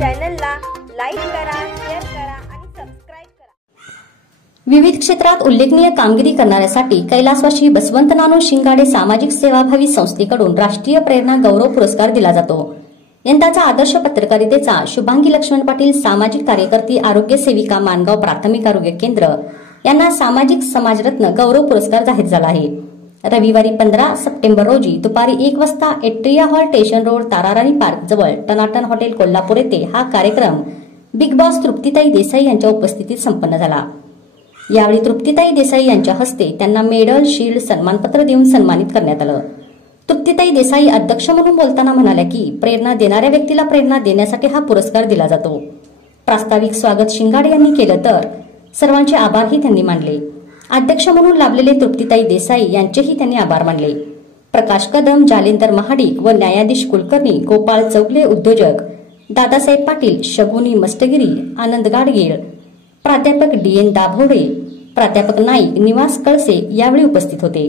चॅनलला लाईक करा, शेअर करा आणि सबस्क्राइब करा। विविध क्षेत्रात उल्लेखनीय कामगिरी करणाऱ्यासाठी कैलासवासी बसवंत नानू शिंगाडे सामाजिक सेवाभावी संस्थेकडून राष्ट्रीय प्रेरणा गौरव पुरस्कार दिला जातो। यंदाचा आदर्श पत्रकारितेचा शुभांगी लक्ष्मण पाटील सामाजिक कार्यकर्ती आरोग्य सेविका माणगाव प्राथमिक आरोग्य केंद्र यांना सामाजिक समाजरत्न गौरव पुरस्कार जाहीर झाला आहे। रविवारी 15 सप्टेंबर रोजी दुपारी 1 वाजता atria hall station road Tararani park जवळ टनाटन हॉटेल कोल्हापूर येथे हा कार्यक्रम बिग बॉस तृप्तीताई देसाई यांच्या उपस्थितीत संपन्न झाला। यावेळी तृप्तीताई देसाई यांच्या हस्ते त्यांना मेडल, शील्ड, सन्मानपत्र देऊन सन्मानित करण्यात आलं। तृप्तीताई देसाई अध्यक्ष म्हणून बोलताना म्हणाल्या की प्रेरणा देणाऱ्या व्यक्तीला प्रेरणा देण्यासाठी हा पुरस्कार दिला जातो। प्रास्ताविक स्वागत शिंगाडे यांनी केलं तर सर्वांचे आभारही त्यांनी मानले। अध्यक्ष म्हणून लाभलेले तृप्तीताई देसाई यांचेही त्यांनी आभार मानले। प्रकाश कदम, जालेंदर महाडिक व न्यायाधीश कुलकर्णी, गोपाळ चौगले उद्योजक, दादासाहेब पाटील, शगुनी मस्तगिरी, आनंद गाडगीळ, प्राध्यापक DN दाभोडे, प्राध्यापक नाईक, निवास कळसे यावेळी उपस्थित होते।